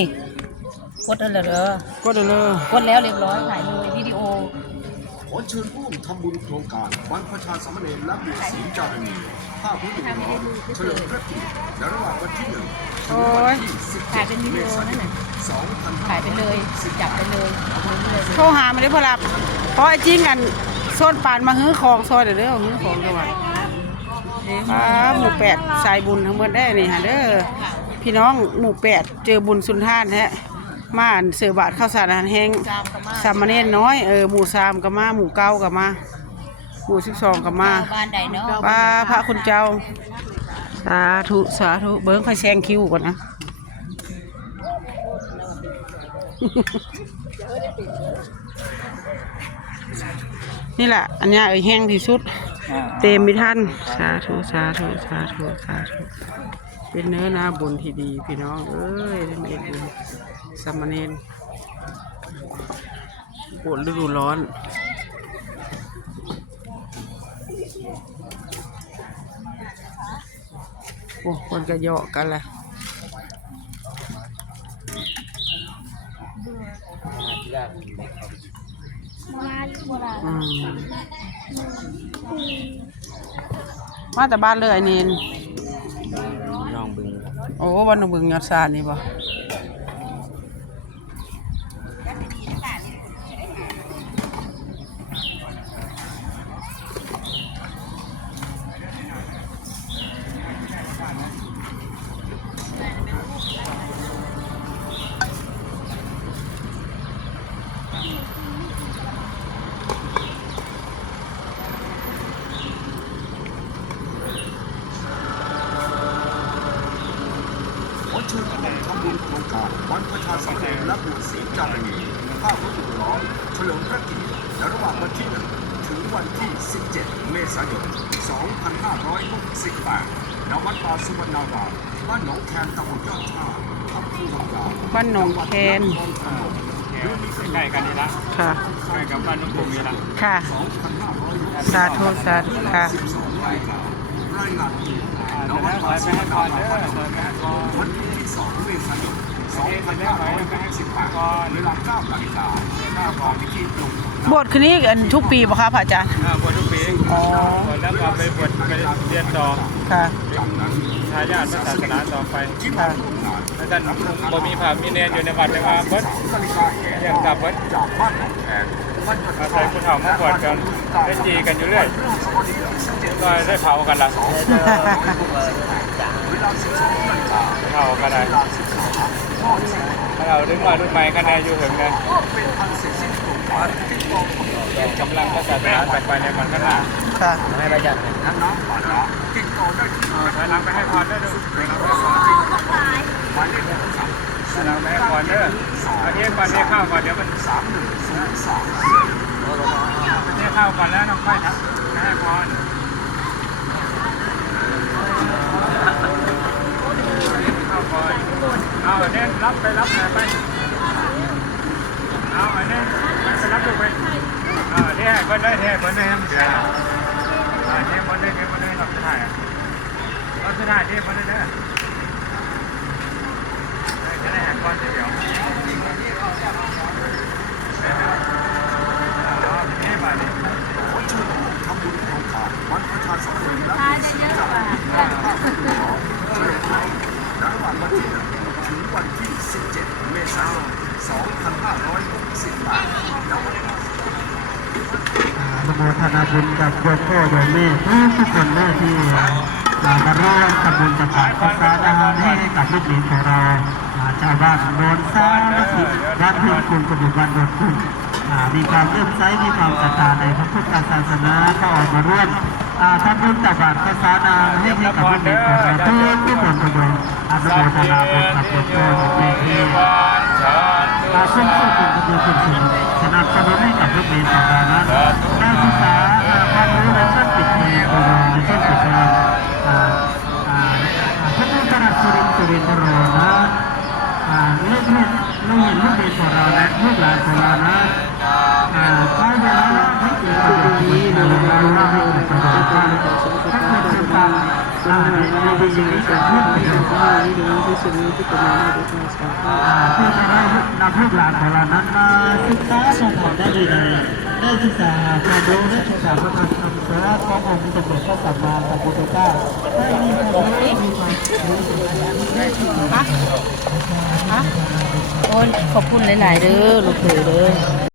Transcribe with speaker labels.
Speaker 1: นี่กดแล้วเหรอก
Speaker 2: ดเลย
Speaker 1: กดแล้วเรียบร้อยถ่ายเลยวิดีโอ
Speaker 3: ขอเชิญร่วมทำบุญโครงการวันประชาสามเณรและบุตรศรีจารณีภาพพื้นหนึ่งล้อเฉลิมพระเกียรติในระหว่างวันที่หนึ่งถึงวันที่สิบ
Speaker 1: ถ่ายเป็นวิดีโอนั่นน่ะ
Speaker 3: สองพัน
Speaker 1: ถ่ายไปเลย จับไปเลยเอาไปเลย
Speaker 2: โทรหาไม่ได้พอรับเพราะไอ้จริงอันโซนปานมาฮื้อของซอยเด้อเด้อฮื้อของจังหวัดป้าหมู่แปดสายบุญทั้งหมดได้นี่ฮะเด้อ พี่น้องหมู่แปดเจอบุญสุนทานแท้มาอันเสือบาทข้าวสารอาหารแห้ง
Speaker 1: จามกระมา
Speaker 2: สามเณรน้อยเออหมู่สามก็มาหมู่เก้าก็มาหมู่สิบสองก็มา
Speaker 1: บ้านใดเนาะ
Speaker 2: ป้าพระคุณเจ้า สาธุสาธุเบิ้งไฟแซงคิวก่อนนะนี่แหละอันเนี้ยเอ้ยแห้งที่สุด เต็มไม่ทันสาธุสาธุสาธุสาธุ เป็นเนื้อนาบุญที่ดี พี่น้อง เอ้ยท่านเอ็ดบุญสามเณรปวดฤดูร้อนโอ้คนก็เหยาะกันแหละมาแต่บ้านเลยไอเนน
Speaker 4: น้องบึง
Speaker 2: โอ้วันหนองบึงยอดซานนี่บ่
Speaker 3: ขอเชิญร่วมทำบุญโครงการ วันประชาสามเณรและบุตรศรีจารณีภาพพื้นหนึ่งล้อเฉลิมพระเกียรติในระหว่างวันที่หนึ่งถึงวันที่ 17 เมษายน 2568ณวัดป่าสุวรรณารามบ้านหนองแคนตำบลยอดท่าอำเภอวังยาว
Speaker 2: บ้านหนองแคน
Speaker 4: ใกล้กันนี่ละ
Speaker 2: ค่ะ
Speaker 4: ใกล้กับบ้านนุ่งกรุงนี่ละ
Speaker 2: ค่ะสาธุสาธุค่ะ
Speaker 3: รายงานที่ณ
Speaker 4: เดี๋ยว
Speaker 3: วัด
Speaker 4: นะ
Speaker 3: ป่า
Speaker 4: ไป
Speaker 3: สุ
Speaker 4: ไป
Speaker 3: วร
Speaker 4: ให้
Speaker 3: รณาราม
Speaker 4: ก่อนเด้อเดิน ไปให้ก่อน
Speaker 3: วันที่2เมษายน2568เวลา9นาฬิกาหน้าของพิธีปลุก
Speaker 2: บวชคืนนี้อันทุกปีป่ะคะพระอาจารย์
Speaker 4: อ่าบวชทุกปี
Speaker 2: อ๋อ
Speaker 4: บวชแล้วก็ไปบวชไปเรียนต่อ
Speaker 2: ค่ะ
Speaker 3: จากนั้น
Speaker 4: ทายาทพระศาสนาต่อไป
Speaker 3: ที่มาร่วมงาน
Speaker 4: แล้วท่านบ่มีพระมีเนรอยู่ในวัดเลยว่าเบิด
Speaker 3: นาฬิกาแห่
Speaker 4: เรียกกลับเบิด
Speaker 3: จากบ้านหนองแคนบ้าน
Speaker 4: อาศัยผู้เฒ่ามาบวชกันได้จีกันอยู่เรื่อยก็ได้เผากันละ
Speaker 3: เวลา12นาฬิกา
Speaker 4: เผากันอะไร เราดึงว่ารุ่นใหม่กันแน่อยู่ถึงกัน
Speaker 3: เป็นอันเสร็จสิ้นโครงกาที่กองเรือกำ
Speaker 4: ลังพระศาสนาต่อไปในมันก็น่า
Speaker 2: ค่ะ
Speaker 4: ให้ประหยัด
Speaker 3: และน้ำป่าน้ำติดต่อได้ที่
Speaker 4: ถอยหลังไปให้พรได้ดู
Speaker 3: หมายเลขโทรศัพท์
Speaker 4: ถอยหลังไปให้พรเด้ออาทิตย์ก่อนเทข้าวก่อนเดี๋ยวมัน
Speaker 3: สามหนึ่งศูนย์สาม
Speaker 4: เข้าวก่อนแล้วน้องค่อยนะให้พรข้าวก่อน เอาอันนี้รับไปรับหนไป เอาอันนี้ไปรับดูไปอ่าเนี่ยคนได้เนี่ยคนได้เดี๋ยวอ่าเทคนได้เทคนได้รับได้รับได้เนี่ยคนได้เด้อจะได้หาก้อนเดียวเอาเทมาดิ
Speaker 3: ขอเชิญร่วมทำบุญโครงการวันประชาสัมพันธ์และบุญศรีจารณีภาพพื้นหนึ่งล้อเฉลิมพระเกียรติณระหว่างวันที่หนึ่งถึงวันที่ 17 เมษายน 2568ณวัด
Speaker 5: อนุโม ทนาบุญกับโยมพ่อโยมแม่ทุกคนแม่ที่มาร่วมทำบุญจัดสรรข้าวสารอาหารให้กับลูกหลานของเราชาวบ้านโนนสามัคคีบ้านเพื่อนคุณกบุวันโนนคุณมีความเลื่อมใสมีความศรัทธาในพระพุทธศาสนาก็ออกมาร่วมทำบุญตักบาตรข้าวสารอาหารให้ให้กับลูกหลานของเราทุกคนทุกคนอนุโมทนาบุญกับโยมพ่อโยมแม่ที่อาเส้นสู้คุณกระดูกคุณสนุสนับสนุนให้กับลูกเรียนของเรานั้นาให้เกิดประโยชน์ดีในเวลาเราให้เกิดประโยชน์ท่านท่านควรจะฟัง
Speaker 2: สุขให้ดีดีดีสุขใดีดีดีที่สุกำลังได้ดีสาธุ
Speaker 5: อ่าเพื่อจะได้นำลูกหลานของเรานั้นมาศึกษาสอนได้ดีเลยได้ศึกษาความรู้ได้ศึกษาพระธรรมคำสอนขององค์สมเด็จพระสัมมาสัมพุทธเจ้าให้มีความรู้มีความรู้
Speaker 1: โอ้ขอบคุณหลาย ๆ เด้อลูกเขยเด้อ